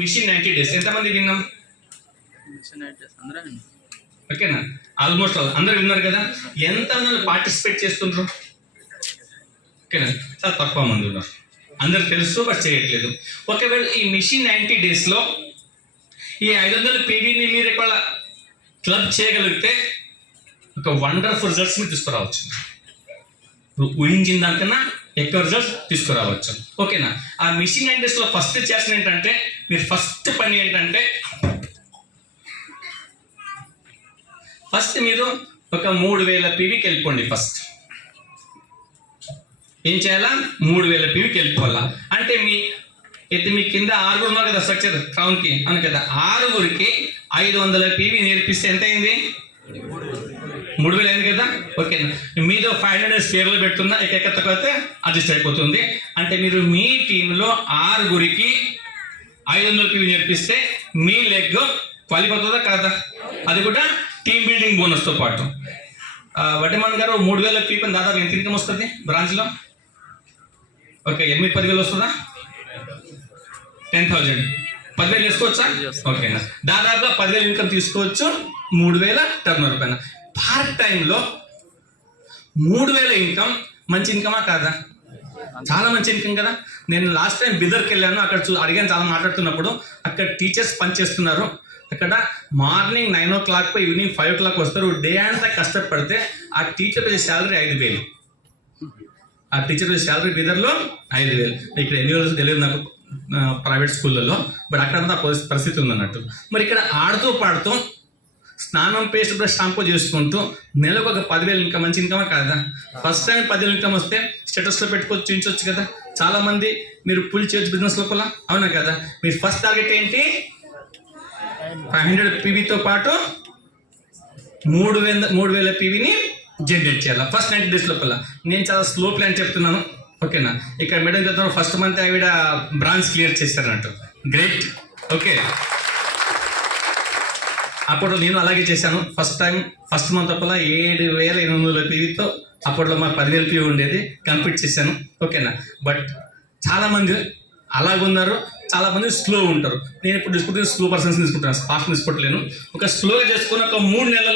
Machine 90 days ఎంతమంది విన్నాం? ఓకేనా, ఆల్మోస్ట్ అందరూ విన్నారు కదా. ఎంతమంది పార్టిసిపేట్ చేస్తుండ్రు? ఓకేనా, చాలా తక్కువ మంది ఉన్నారు. అందరు తెలుసు బట్ చేయట్లేదు. ఒకవేళ ఈ మిషన్ 90 డేస్లో ఈ 500 పీవీని మీరు ఇక్కడ క్లబ్ చేయగలిగితే ఒక వండర్ఫుల్ రిజల్ట్స్ మీరు తీసుకురావచ్చు. ఊహించిన దానికన్నా ఎక్కువ రిజల్ట్స్ తీసుకురావచ్చు. ఓకేనా, ఆ మిషన్ 90 డేస్లో ఫస్ట్ చేసిన ఏంటంటే మీరు ఫస్ట్ పని ఏంటంటే ఫస్ట్ మీరు ఒక 3000 పీవీకి వెళ్ళిపోండి. ఫస్ట్ ఏం చేయాలా? 3000 పీవీకి వెళ్ళిపోవాలా. అంటే మీ కింద 6 ఉన్నారు కదా స్ట్రక్చర్ క్రౌన్కి అను కదా, 6కి 500 పీవీ నేర్పిస్తే ఎంత అయింది? 3000 అయింది కదా. ఓకేనా, మీతో 500 స్పేర్లో పెడుతున్నా ఎక్కకపోతే అడ్జస్ట్ అయిపోతుంది. అంటే మీరు మీ టీంలో 6కి 500 పీవీ నేర్పిస్తే మీ లెగ్ క్వాలిఫై అవుతుందా కాదా? అది కూడా టీమ్ బిల్డింగ్ బోనస్తో పాటు. వడ్డేమన్ గారు 3000 పీవీ దాదాపు ఎంత ఇన్కమ్ వస్తుంది బ్రాంచ్లో? ఓకే, 8-10,000 వస్తుందా? 10,000 10,000 తీసుకోవచ్చా? ఓకేనా, దాదాపుగా 10,000 ఇన్కమ్ తీసుకోవచ్చు 3000 టర్న్ పైన. పార్ట్ టైంలో 3000 ఇన్కమ్ మంచి ఇన్కమా కాదా? చాలా మంచి ఇన్కమ్ కదా. నేను లాస్ట్ టైం బిదర్కి వెళ్ళాను, అక్కడ అడిగాను చాలా మాట్లాడుతున్నప్పుడు. అక్కడ టీచర్స్ పనిచేస్తున్నారు. అక్కడ మార్నింగ్ 9 o'clock ఈవినింగ్ 5 o'clock వస్తారు. డే అంతా కష్టపడితే ఆ టీచర్ శాలరీ 5,000. ఆ టీచర్ శాలరీ బిదర్లో 5,000. ఇక్కడ ఎన్ని రోజులు తెలియదు నాకు ప్రైవేట్ స్కూళ్ళలో, బట్ అక్కడంతా పరిస్థితి ఉందన్నట్టు. మరి ఇక్కడ ఆడుతూ పాడుతూ స్నానం పేస్ట్ బ్రష్ షాంపూ చేసుకుంటూ నెలకు ఒక 10,000 ఇంకా మంచి ఇన్కమా కాదా? ఫస్ట్ టైం 10,000 ఇన్కమ్ వస్తే స్టేటస్లో పెట్టుకోవచ్చు, చూపించవచ్చు కదా. చాలామంది మీరు పుల్ చేయొచ్చు బిజినెస్ లోపల, అవునా కదా. మీరు ఫస్ట్ టార్గెట్ ఏంటి? 500 పీవీతో పాటు 3,000 పీవీని జనరేట్ చేయాలి ఫస్ట్ 90 డేస్ లోపల. నేను చాలా స్లో ప్లాన్ చెప్తున్నాను. ఓకేనా, ఇక్కడ మేడం చెప్తాను ఫస్ట్ మంత్ ఆవిడ బ్రాంచ్ క్లియర్ చేస్తారన్నట్టు. గ్రేట్. ఓకే, అప్పుడు నేను అలాగే చేశాను. ఫస్ట్ మంత్ లోపల 7,800 పీవీతో అప్పట్లో మాకు 10,000 పీవీ ఉండేది, కంప్లీట్ చేశాను. ఓకేనా, బట్ చాలామంది అలాగున్నారు, చాలామంది స్లో ఉంటారు. నేను ఇప్పుడు తీసుకుంటే స్లో పర్సన్స్ తీసుకుంటాను, ఫాస్ట్ తీసుకోవట్లేను. ఒక స్లోగా చేసుకుని ఒక 3 నెలల్లో